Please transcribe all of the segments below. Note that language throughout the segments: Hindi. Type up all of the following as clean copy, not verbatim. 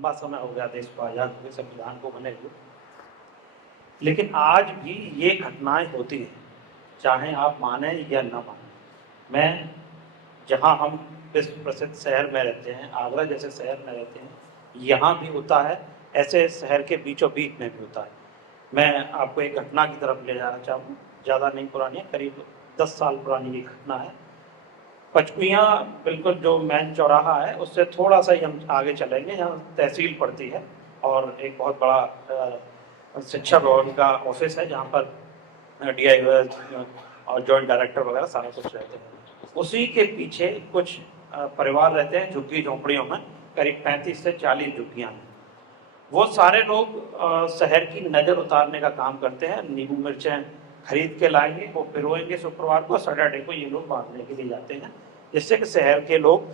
लंबा समय हो गया देश को आज़ाद हुए, संविधान को बने हुए, लेकिन आज भी ये घटनाएं होती हैं, चाहे आप माने या न माने। मैं जहाँ हम विश्व प्रसिद्ध शहर में रहते हैं, आगरा जैसे शहर में रहते हैं, यहाँ भी होता है, ऐसे शहर के बीचों बीच में भी होता है। मैं आपको एक घटना की तरफ ले जाना चाहूँ, ज़्यादा नहीं पुरानी है, करीब 10 साल पुरानी ये घटना है। पचकुइयाँ बिल्कुल जो मेन चौराहा है उससे थोड़ा सा ही हम आगे चलेंगे, यहाँ तहसील पड़ती है और एक बहुत बड़ा शिक्षा भवन का ऑफिस है जहाँ पर DIOS और जॉइंट डायरेक्टर वगैरह सारा कुछ रहते हैं। उसी के पीछे कुछ परिवार रहते हैं झुग्गी झोंपड़ियों में, करीब 35 से 40 झुग्गियाँ हैं। वो सारे लोग शहर की नज़र उतारने का काम करते हैं। नींबू मिर्चें खरीद के लाएंगे, वो पिरोएंगे शुक्रवार को, सैटरडे को ये लोग बांटने के लिए जाते हैं, जिससे कि शहर के लोग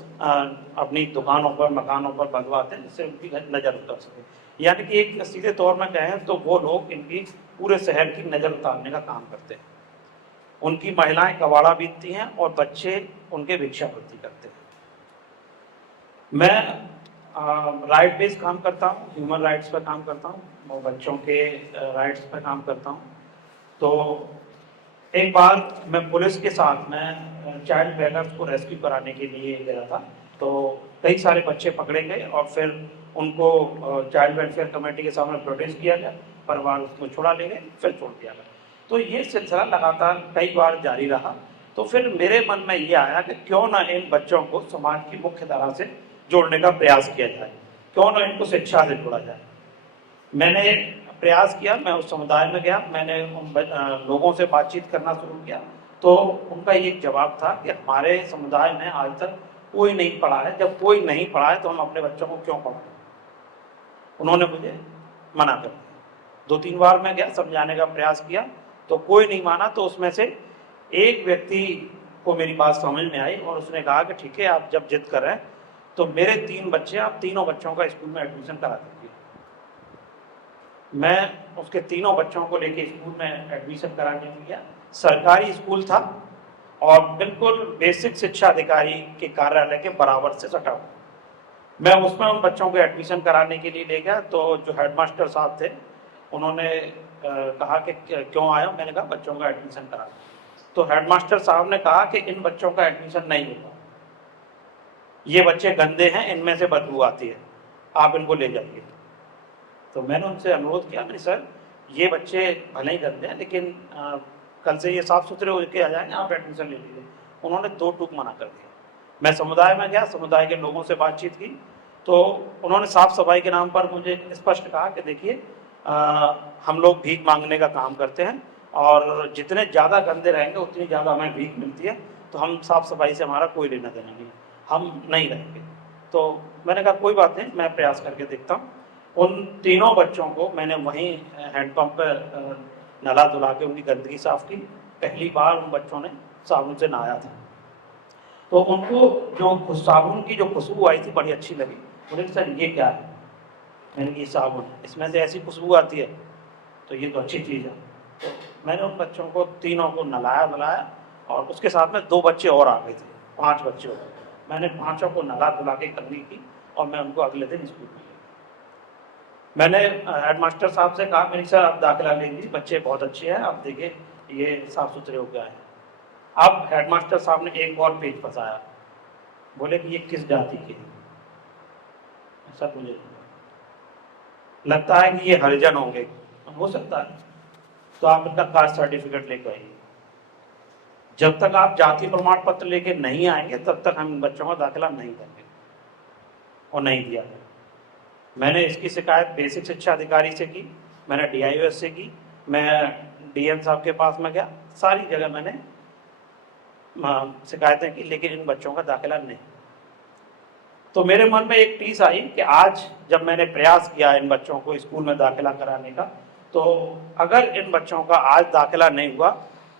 अपनी दुकानों पर मकानों पर बंधवाते हैं, जिससे उनकी नज़र उतर सके। यानी कि एक सीधे तौर में कहें तो वो लोग इनकी पूरे शहर की नज़र उतारने का काम करते हैं। उनकी महिलाएं कबाड़ा बीतती हैं और बच्चे उनके भिक्षावृत्ति करते हैं। मैं राइट बेस्ड काम करता हूँ, ह्यूमन राइट्स पर काम करता हूँ, बच्चों के राइट्स पर काम करता हूँ। तो एक बार मैं पुलिस के साथ में चाइल्ड बेगर्स को रेस्क्यू कराने के लिए गया था। तो कई सारे बच्चे पकड़े गए और फिर उनको चाइल्ड वेलफेयर कमेटी के सामने प्रोटेस्ट किया गया, परिवार उसको छुड़ा ले गए, फिर छोड़ दिया गया। तो ये सिलसिला लगातार कई बार जारी रहा। तो फिर मेरे मन में ये आया कि क्यों ना इन बच्चों को समाज की मुख्य धारा से जोड़ने का प्रयास किया जाए, क्यों ना इनको शिक्षा से जोड़ा जाए। मैंने प्रयास किया, मैं उस समुदाय में गया, मैंने उन लोगों से बातचीत करना शुरू किया। तो उनका ये जवाब था कि हमारे समुदाय में आज तक कोई नहीं पढ़ा है, जब कोई नहीं पढ़ा है तो हम अपने बच्चों को क्यों पढ़ाएं। उन्होंने मुझे मना कर दिया। 2-3 बार मैं गया, समझाने का प्रयास किया, तो कोई नहीं माना। तो उसमें से एक व्यक्ति को मेरी बात समझ में आई और उसने कहा कि ठीक है, आप जब जिद कर रहे हैं तो मेरे 3 बच्चे, आप तीनों बच्चों का स्कूल में एडमिशन करा दीजिए। मैं उसके तीनों बच्चों को लेके स्कूल में एडमिशन कराने गया। सरकारी स्कूल था और बिल्कुल बेसिक शिक्षा अधिकारी के कार्यालय के बराबर से सटा हुआ। मैं उसमें उन बच्चों को एडमिशन कराने के लिए ले गया। तो जो हेडमास्टर साहब थे उन्होंने कहा कि क्यों आए हो। मैंने कहा बच्चों का एडमिशन करा। तो हेडमास्टर साहब ने कहा कि इन बच्चों का एडमिशन नहीं होगा, ये बच्चे गंदे हैं, इनमें से बदबू आती है, आप इनको ले जाइए। तो मैंने उनसे अनुरोध किया, नहीं सर, ये बच्चे भले ही गंदे हैं लेकिन कल से ये साफ सुथरे होकर आ जाएंगे, आप एडमिशन ले लीजिए। उन्होंने 2 टूक मना कर दिया। मैं समुदाय में गया, समुदाय के लोगों से बातचीत की, तो उन्होंने साफ सफाई के नाम पर मुझे स्पष्ट कहा कि देखिए, हम लोग भीख मांगने का काम करते हैं और जितने ज़्यादा गंदे रहेंगे उतनी ज़्यादा हमें भीख मिलती है, तो हम साफ सफाई से हमारा कोई लेना देना नहीं, हम नहीं रहेंगे। तो मैंने कहा कोई बात नहीं, मैं प्रयास करके देखता हूँ। उन तीनों बच्चों को मैंने वहीं हैंडपम्प पर नला धुला के उनकी गंदगी साफ की। पहली बार उन बच्चों ने साबुन से नहाया था। तो उनको जो साबुन की जो खुशबू आई थी बड़ी अच्छी लगी। बोले सर ये क्या है। मैंने ये साबुन, इसमें से ऐसी खुशबू आती है, तो ये तो अच्छी चीज़ है। तो मैंने उन बच्चों को तीनों को नलाया और उसके साथ में 2 बच्चे और आ गए थे, 5 बच्चे हो गए। मैंने 5 को नला धुला के कंघी की और मैं उनको अगले दिन स्कूल में। मैंने हेडमास्टर साहब से कहा, मेरी सर आप दाखिला ले लीजिए, बच्चे बहुत अच्छे हैं, आप देखिए ये साफ सुथरे हो गए हैं। अब हेडमास्टर साहब ने एक और पेज फंसाया, बोले कि ये किस जाति के हैं। ऐसा मुझे लगता है कि ये हरिजन होंगे, हो सकता है, तो आप इनका कास्ट सर्टिफिकेट लेकर आइए। जब तक आप जाति प्रमाण पत्र लेके नहीं आएंगे तब तक हम बच्चों का दाखिला नहीं देंगे, और नहीं दिया। मैंने इसकी शिकायत बेसिक शिक्षा अधिकारी से की, मैंने DIOS से की, मैं DM साहब के पास में गया, सारी जगह मैंने शिकायतें की, लेकिन इन बच्चों का दाखिला नहीं। तो मेरे मन में एक टीस आई कि आज जब मैंने प्रयास किया इन बच्चों को स्कूल में दाखिला कराने का, तो अगर इन बच्चों का आज दाखिला नहीं हुआ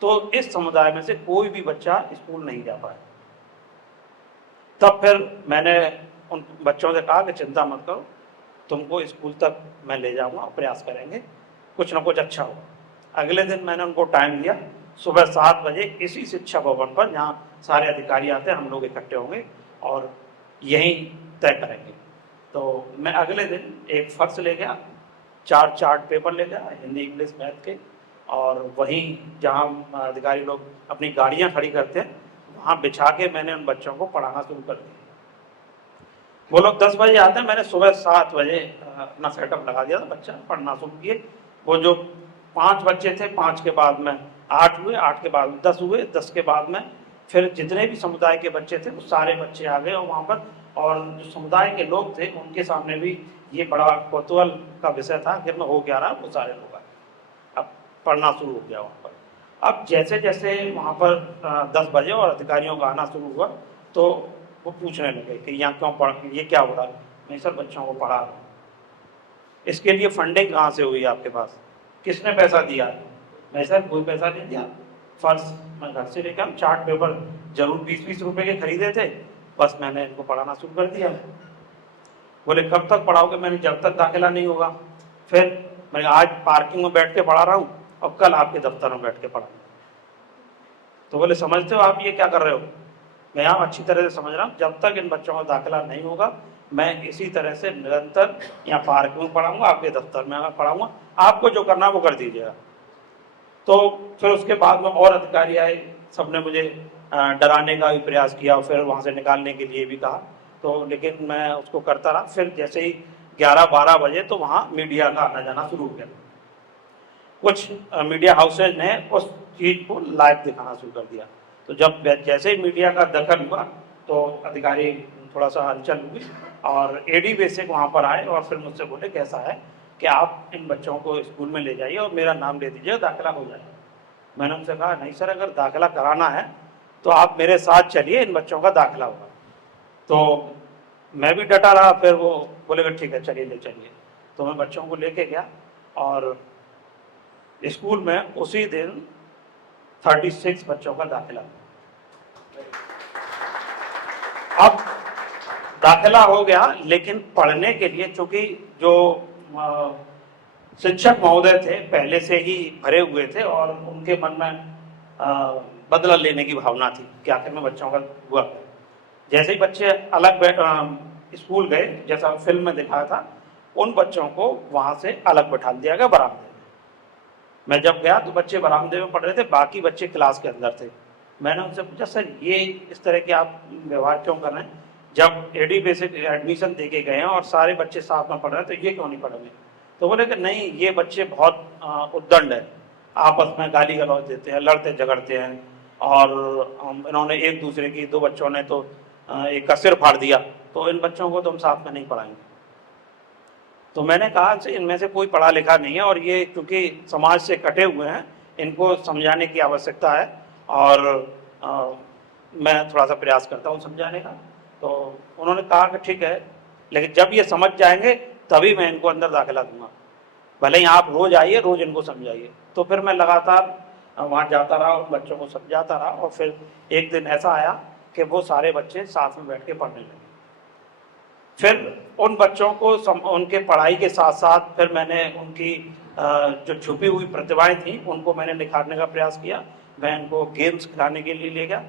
तो इस समुदाय में से कोई भी बच्चा स्कूल नहीं जा पाए। तब फिर मैंने उन बच्चों से कहा कि चिंता मत करो, तुमको स्कूल तक मैं ले जाऊंगा और प्रयास करेंगे, कुछ ना कुछ अच्छा हो। अगले दिन मैंने उनको टाइम दिया, सुबह 7 बजे इसी शिक्षा भवन पर, जहाँ सारे अधिकारी आते हैं, हम लोग इकट्ठे होंगे और यहीं तय करेंगे। तो मैं अगले दिन एक फर्श ले गया, 4 चार्ट पेपर ले गया, हिंदी इंग्लिश मैथ के, और वहीं जहाँ अधिकारी लोग अपनी गाड़ियाँ खड़ी करते हैं वहाँ बिछा के मैंने उन बच्चों को पढ़ाना शुरू कर दिया। वो लोग 10 बजे आते हैं, मैंने सुबह 7 बजे अपना सेटअप लगा दिया था, बच्चा पढ़ना शुरू किए। वो जो 5 बच्चे थे, 5 के बाद में 8 हुए, 8 के बाद में 10 हुए, 10 के बाद में फिर जितने भी समुदाय के बच्चे थे वो सारे बच्चे आ गए और वहाँ पर, और जो समुदाय के लोग थे उनके सामने भी ये बड़ा कौतूहल का विषय था कि मैं हो क्या रहा, वो सारे लोग आए, अब पढ़ना शुरू हो गया वहाँ पर। अब जैसे जैसे वहाँ पर 10 बजे और अधिकारियों का आना शुरू हुआ तो वो पूछने लगे कि यहाँ क्यों पढ़, ये क्या हो रहा है। मैं सर बच्चों को पढ़ा रहा हूँ। इसके लिए फंडिंग कहाँ से हुई आपके पास, किसने पैसा दिया? मैं सर कोई पैसा नहीं दिया, फर्श मैं घर से लेकर चार्ट पेपर जरूर 20-20 रुपए के खरीदे थे, बस मैंने इनको पढ़ाना शुरू कर दिया। बोले कब तक पढ़ाओगे? मैंने जब तक दाखिला नहीं होगा। फिर मैं आज पार्किंग में बैठ के पढ़ा रहा हूँ और कल आपके दफ्तर में बैठ के पढ़ा। तो बोले समझते हो आप ये क्या कर रहे हो? मैं यहाँ अच्छी तरह से समझ रहा हूँ, जब तक इन बच्चों का दाखिला नहीं होगा मैं इसी तरह से निरंतर यहाँ पार्क में पढ़ाऊंगा, आपके दफ्तर में पढ़ाऊंगा, आपको जो करना वो कर दीजिएगा। तो फिर उसके बाद में और अधिकारी आए, सबने मुझे डराने का भी प्रयास किया, फिर वहाँ से निकालने के लिए भी कहा, तो लेकिन मैं उसको करता रहा। फिर जैसे ही 11-12 बजे तो वहाँ मीडिया का आना जाना शुरू हो गया। कुछ मीडिया हाउसेज ने उस चीज़ को लाइव दिखाना शुरू कर दिया। तो जब जैसे ही मीडिया का दखल हुआ तो अधिकारी थोड़ा सा हलचल हुई और एडी बेसिक वहाँ पर आए और फिर मुझसे बोले कैसा है कि आप इन बच्चों को स्कूल में ले जाइए और मेरा नाम ले दीजिए, दाखिला हो जाए। मैंने उनसे कहा नहीं सर, अगर दाखिला कराना है तो आप मेरे साथ चलिए, इन बच्चों का दाखिला होगा। तो मैं भी डटा रहा, फिर वो बोलेगा ठीक है चलिए ले चलिए। तो मैं बच्चों को लेके गया और स्कूल में उसी दिन 36 बच्चों का दाखिला। अब दाखिला हो गया, लेकिन पढ़ने के लिए चूंकि जो शिक्षक महोदय थे पहले से ही भरे हुए थे और उनके मन में बदला लेने की भावना थी कि आखिर में बच्चों का हुआ। जैसे ही बच्चे अलग स्कूल गए, जैसा फिल्म में दिखाया था, उन बच्चों को वहां से अलग बैठा दिया गया बरामदे में। मैं जब गया तो बच्चे बरामदे में पढ़ रहे थे, बाकी बच्चे क्लास के अंदर थे। मैंने उनसे पूछा सर ये इस तरह के आप व्यवहार क्यों कर रहे हैं? जब एडी बेसिक एडमिशन दे के गए हैं और सारे बच्चे साथ में पढ़ रहे हैं तो ये क्यों नहीं पढ़ेंगे? तो बोले कि नहीं, ये बच्चे बहुत उद्दंड है, आपस में गाली गलौज देते हैं, लड़ते झगड़ते हैं, और इन्होंने एक दूसरे की, 2 बच्चों ने तो एक का सिर फाड़ दिया, तो इन बच्चों को तो हम साथ में नहीं पढ़ाएंगे। तो मैंने कहा इनमें से कोई पढ़ा लिखा नहीं है और ये क्योंकि समाज से कटे हुए हैं, इनको समझाने की आवश्यकता है और मैं थोड़ा सा प्रयास करता हूँ समझाने का। तो उन्होंने कहा कि ठीक है, लेकिन जब ये समझ जाएंगे तभी मैं इनको अंदर दाखिला दूंगा, भले ही आप रोज आइए, रोज इनको समझाइए। तो फिर मैं लगातार वहाँ जाता रहा, उन बच्चों को समझाता रहा और फिर एक दिन ऐसा आया कि वो सारे बच्चे साथ में बैठ के पढ़ने लगे। फिर उन बच्चों को उनके पढ़ाई के साथ साथ फिर मैंने उनकी जो छुपी हुई प्रतिभाएं थी उनको मैंने निखारने का प्रयास किया। मैं उनको गेम्स खिलाने के लिए ले गया,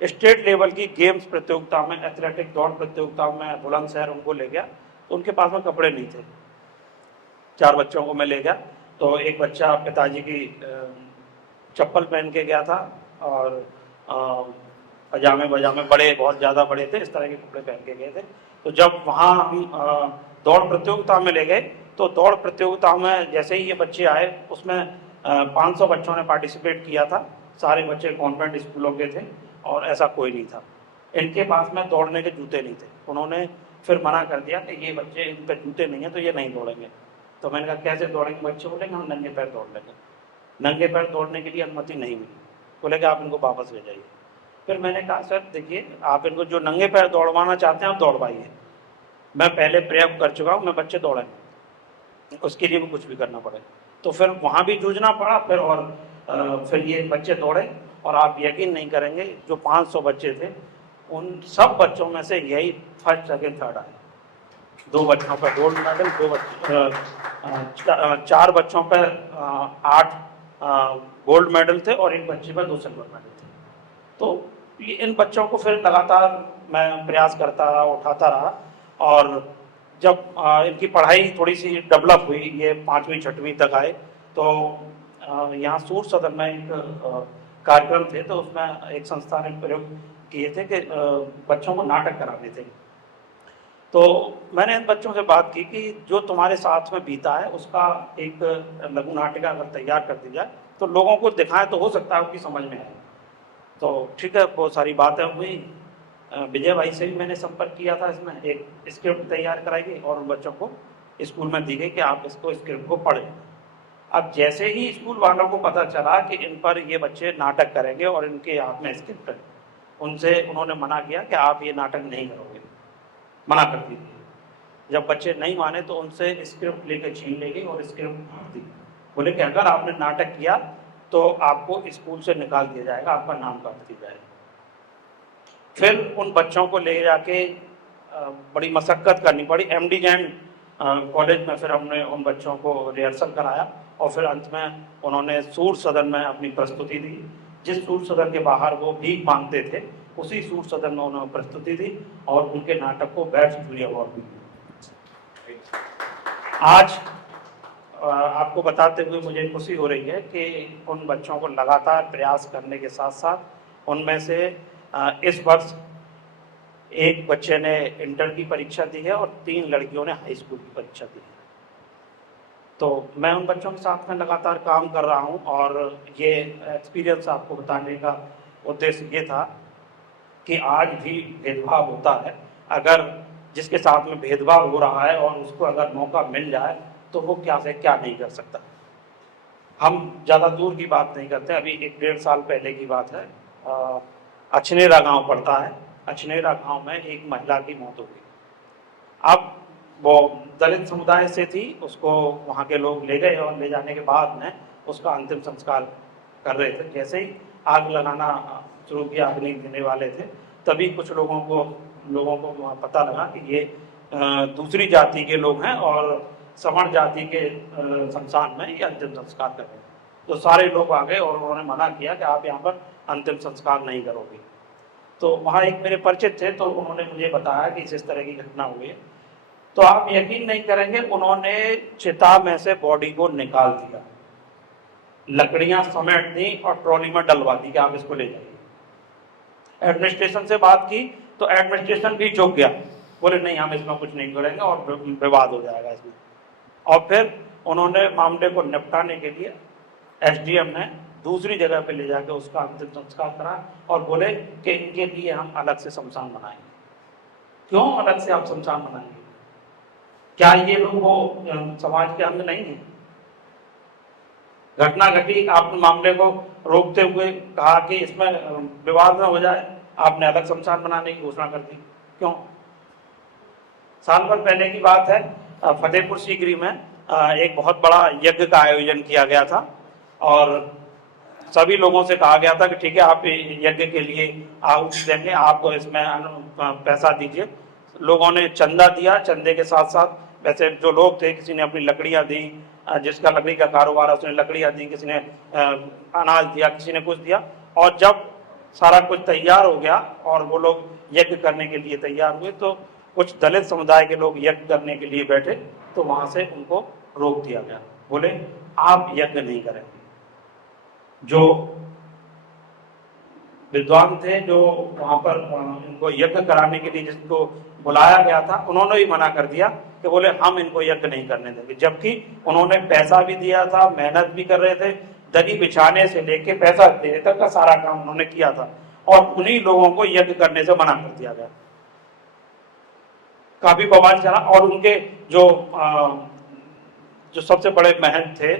स्टेट लेवल की गेम्स प्रतियोगिता में, एथलेटिक दौड़ प्रतियोगिता में बुलंदशहर उनको ले गया। तो उनके पास में कपड़े नहीं थे, 4 बच्चों को मैं ले गया। तो एक बच्चा पिताजी की चप्पल पहन के गया था और पजामे बजामे बड़े, बहुत ज़्यादा बड़े थे, इस तरह के कपड़े पहन के गए थे। तो जब वहाँ हम दौड़ प्रतियोगिता में ले गए तो दौड़ प्रतियोगिता में जैसे ही ये बच्चे आए उसमें 500 बच्चों ने पार्टिसिपेट किया था। सारे बच्चे कॉन्वेंट स्कूलों के थे और ऐसा कोई नहीं था। इनके पास में दौड़ने के जूते नहीं थे। उन्होंने फिर मना कर दिया कि ये बच्चे, इन पर जूते नहीं है तो ये नहीं दौड़ेंगे। तो मैंने कहा कैसे दौड़ेंगे? बच्चे बोलेंगे हम नंगे पैर दौड़ लेंगे। नंगे पैर दौड़ने के लिए अनुमति नहीं मिली, बोले कि आप इनको वापस ले जाइए। फिर मैंने कहा सर देखिए, आप इनको जो नंगे पैर दौड़वाना चाहते हैं आप दौड़वाइए, मैं पहले प्रयोग कर चुका हूँ, मैं बच्चे दौड़ेंगे, उसके लिए भी कुछ भी करना पड़े। तो फिर वहाँ भी जूझना पड़ा फिर, और फिर ये बच्चे दौड़े और आप यकीन नहीं करेंगे, जो 500 बच्चे थे उन सब बच्चों में से यही फर्स्ट सेकंड थर्ड आए। 2 बच्चों पर गोल्ड मेडल, 4 बच्चों पर 8 गोल्ड मेडल थे और एक बच्चे पर 2 सिल्वर मेडल थे। तो इन बच्चों को फिर लगातार मैं प्रयास करता रहा, उठाता रहा और जब इनकी पढ़ाई थोड़ी सी डेवलप हुई, ये 5वीं 6वीं तक आए, तो यहाँ सूर सदन में एक कार्यक्रम थे, तो उसमें एक संस्था ने प्रयोग किए थे कि बच्चों को नाटक कराने थे। तो मैंने इन बच्चों से बात की कि जो तुम्हारे साथ में बीता है उसका एक लघु नाटिका अगर तैयार कर दी जाए तो लोगों को दिखाएं तो हो सकता है उनकी समझ में आए। तो ठीक है, बहुत सारी बातें हुई। विजय भाई से भी मैंने संपर्क किया था, इसमें एक स्क्रिप्ट तैयार कराई गई और उन बच्चों को स्कूल में दी गई कि आप इसको स्क्रिप्ट को पढ़ें। अब जैसे ही स्कूल वालों को पता चला कि इन पर ये बच्चे नाटक करेंगे और इनके हाथ में स्क्रिप्ट है, उनसे उन्होंने मना किया कि आप ये नाटक नहीं करोगे, मना कर दी। जब बच्चे नहीं माने तो उनसे स्क्रिप्ट लेकर छीन ले गई और स्क्रिप्ट फाड़ दी। बोले कि अगर आपने नाटक किया तो आपको स्कूल से निकाल दिया जाएगा, आपका नाम काट दिया जाएगा। फिर उन बच्चों को ले जाके बड़ी मशक्कत करनी पड़ी। MD जैन कॉलेज में फिर हमने उन बच्चों को रिहर्सल कराया और फिर अंत में उन्होंने सूर सदन में अपनी प्रस्तुति दी। जिस सूर सदन के बाहर वो भीख मांगते थे, उसी सूर सदन में उन्होंने प्रस्तुति दी और उनके नाटक को बेस्ट जूनियर अवार्ड मिला। आज आपको बताते हुए मुझे खुशी हो रही है कि उन बच्चों को लगातार प्रयास करने के साथ साथ उनमें से इस वर्ष एक बच्चे ने इंटर की परीक्षा दी है और 3 लड़कियों ने हाई स्कूल की परीक्षा दी है। तो मैं उन बच्चों के साथ में लगातार काम कर रहा हूं और ये एक्सपीरियंस आपको बताने का उद्देश्य ये था कि आज भी भेदभाव होता है। अगर जिसके साथ में भेदभाव हो रहा है और उसको अगर मौका मिल जाए तो वो क्या से क्या नहीं कर सकता। हम ज़्यादा दूर की बात नहीं करते, अभी 1-1.5 साल पहले की बात है। अछनेरा गांव पड़ता है, अछनेरा गांव में एक महिला की मौत हो गई। अब वो दलित समुदाय से थी, उसको वहाँ के लोग ले गए और ले जाने के बाद में उसका अंतिम संस्कार कर रहे थे। जैसे ही आग लगाना शुरू किया, अग्नि देने वाले थे, तभी कुछ लोगों को पता लगा कि ये दूसरी जाति के लोग हैं और सवर्ण जाति के शमशान में ये अंतिम संस्कार कर रहे हैं। तो सारे लोग आ गए और उन्होंने मना किया कि आप यहाँ पर अंतिम संस्कार नहीं करोगे। तो वहाँ एक मेरे परिचित थे, तो उन्होंने मुझे बताया कि इस तरह की घटना हुई है। तो आप यकीन नहीं करेंगे, उन्होंने चिता में से बॉडी को निकाल दिया, लकड़ियां समेट दी और ट्रॉली में डलवा दी कि आप इसको ले जाइए। एडमिनिस्ट्रेशन से बात की तो एडमिनिस्ट्रेशन भी झुक गया, बोले नहीं हम इसमें कुछ नहीं करेंगे और विवाद हो जाएगा इसमें। और फिर उन्होंने मामले को निपटाने के लिए SDM ने दूसरी जगह पे ले जाकर उसका अंतिम संस्कार करा और बोले कि इनके लिए हम अलग से शमशान बनाएंगे। क्यों अलग से आप शमशान बनाएंगे? क्या ये लोग वो समाज के अंग नहीं है? घटना घटी, आपने मामले को रोकते हुए कहा कि इसमें विवाद न हो जाए, आपने अलग शमशान बनाने की घोषणा कर दी। क्यों? साल भर पहले की बात है, फतेहपुर सीकरी में एक बहुत बड़ा यज्ञ का आयोजन किया गया था और सभी लोगों से कहा गया था कि ठीक है आप यज्ञ के लिए आहुति देंगे, आप इसमें पैसा दीजिए। लोगों ने चंदा दिया, चंदे के साथ साथ वैसे जो लोग थे, किसी ने अपनी लकड़ियां दी, जिसका लकड़ी का कारोबार है उसने लकड़ियां दी, किसी ने अनाज दिया, किसी ने कुछ दिया। और जब सारा कुछ तैयार हो गया और वो लोग यज्ञ करने के लिए तैयार हुए तो कुछ दलित समुदाय के लोग यज्ञ करने के लिए बैठे, तो वहां से उनको रोक दिया गया, बोले आप यज्ञ नहीं करेंगे। जो विद्वान थे जो वहां पर इनको यज्ञ कराने के लिए जिसको बुलाया गया था, उन्होंने भी मना कर दिया कि बोले हम इनको यज्ञ नहीं करने देंगे। जबकि उन्होंने पैसा भी दिया था, मेहनत भी कर रहे थे, दरी बिछाने से लेके पैसा देने तक का सारा काम उन्होंने किया था और उन्हीं लोगों को यज्ञ करने से मना कर दिया गया। काफी बवाल चला और उनके जो सबसे बड़े महंत थे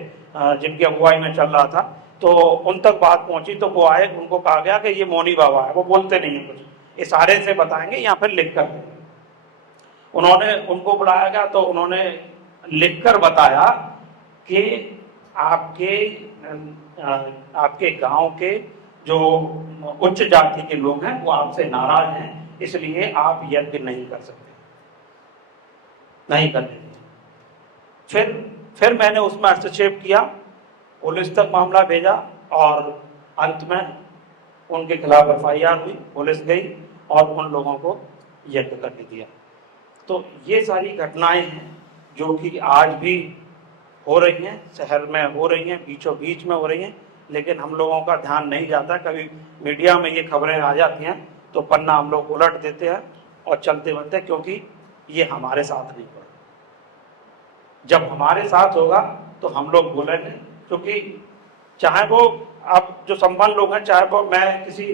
जिनकी अगुवाई में चल रहा था, तो उन तक बात पहुंची। तो वो आए, उनको कहा गया कि ये मौनी बाबा है, वो बोलते नहीं है कुछ, इशारे से बताएंगे या फिर लिख कर। उन्होंने उनको बुलाया गया तो उन्होंने लिखकर बताया कि आपके गांव के जो उच्च जाति के लोग हैं वो आपसे नाराज हैं, इसलिए आप यज्ञ नहीं कर सकते, नहीं करने। फिर मैंने उसमें हस्तक्षेप किया, पुलिस तक मामला भेजा और अंत में उनके खिलाफ FIR हुई, पुलिस गई और उन लोगों को यज्ञ करने दिया। तो ये सारी घटनाएं हैं जो कि आज भी हो रही हैं, शहर में हो रही हैं, बीचों बीच में हो रही हैं, लेकिन हम लोगों का ध्यान नहीं जाता। कभी मीडिया में ये खबरें आ जाती हैं तो पन्ना हम लोग उलट देते हैं और चलते बनते हैं, क्योंकि ये हमारे साथ नहीं हो रहा। जब हमारे साथ होगा तो हम लोग बोलेंगे, क्योंकि चाहे वो अब जो संपन्न लोग हैं, चाहे वो, मैं किसी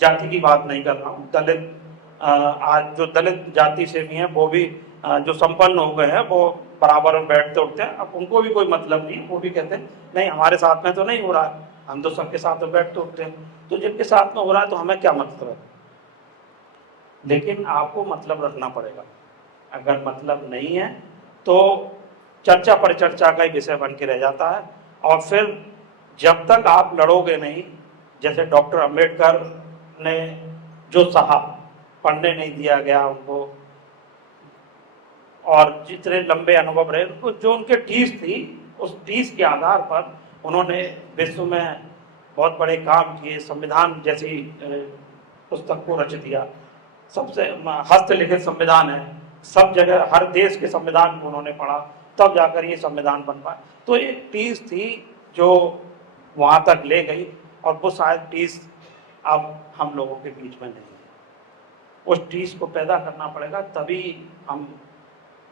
जाति की बात नहीं कर रहा हूँ, दलित, आज जो दलित जाति से भी हैं वो भी जो संपन्न हो गए हैं वो बराबर में बैठते उठते हैं। अब उनको भी कोई मतलब नहीं, वो भी कहते हैं नहीं हमारे साथ में तो नहीं हो रहा है, हम तो सबके साथ में बैठते उठते हैं। तो जिनके साथ में हो रहा है तो हमें क्या मतलब है। लेकिन आपको मतलब रखना पड़ेगा, अगर मतलब नहीं है तो चर्चा परिचर्चा का ही विषय बन के रह जाता है। और फिर जब तक आप लड़ोगे नहीं, जैसे डॉक्टर अंबेडकर ने जो सहा, पढ़ने नहीं दिया गया उनको, और जितने लंबे अनुभव रहे उनको, जो उनके टीस थी, उस टीस के आधार पर उन्होंने विश्व में बहुत बड़े काम किए, संविधान जैसी पुस्तक को रच दिया, सबसे हस्तलिखित संविधान है, सब जगह हर देश के संविधान को उन्होंने पढ़ा, तब जाकर ये संविधान बन पाया। तो एक टीस थी जो वहाँ तक ले गई, और वो शायद टीस अब हम लोगों के बीच में नहीं है। उस टीस को पैदा करना पड़ेगा, तभी हम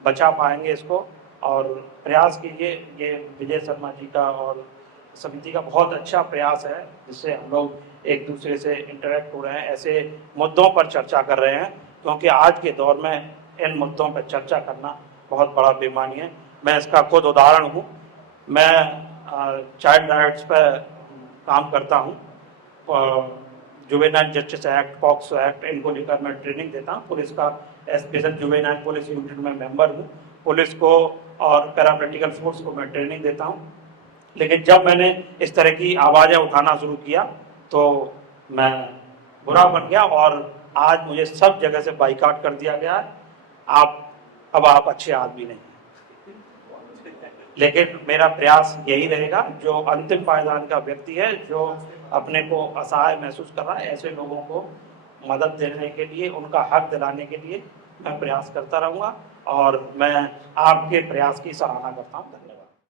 बचा पाएंगे इसको। और प्रयास कीजिए, ये विजय शर्मा जी का और समिति का बहुत अच्छा प्रयास है, जिससे हम लोग एक दूसरे से इंटरेक्ट हो रहे हैं, ऐसे मुद्दों पर चर्चा कर रहे हैं, क्योंकि आज के दौर में इन मुद्दों पर चर्चा करना बहुत बड़ा बेमानी है। मैं इसका खुद उदाहरण हूँ। मैं चाइल्ड राइट्स पर काम करता हूँ, juvenile justice act, POCSO act, इनको लेकर मैं ट्रेनिंग देता हूँ। पुलिस का स्पेशल जुवेनाइल पुलिस यूनिट में मेंबर हूँ। पुलिस को और पैरामेडिकल फोर्स को मैं ट्रेनिंग देता हूँ। लेकिन जब मैंने इस तरह की आवाज़ें उठाना शुरू किया तो मैं बुरा बन गया, और आज मुझे सब जगह से बाइकआउट कर दिया गया है। अब आप अच्छे आदमी नहीं। लेकिन मेरा प्रयास यही रहेगा, जो अंतिम पायदान का व्यक्ति है, जो अपने को असहाय महसूस कर रहा है, ऐसे लोगों को मदद देने के लिए, उनका हक दिलाने के लिए मैं प्रयास करता रहूँगा। और मैं आपके प्रयास की सराहना करता हूँ। धन्यवाद।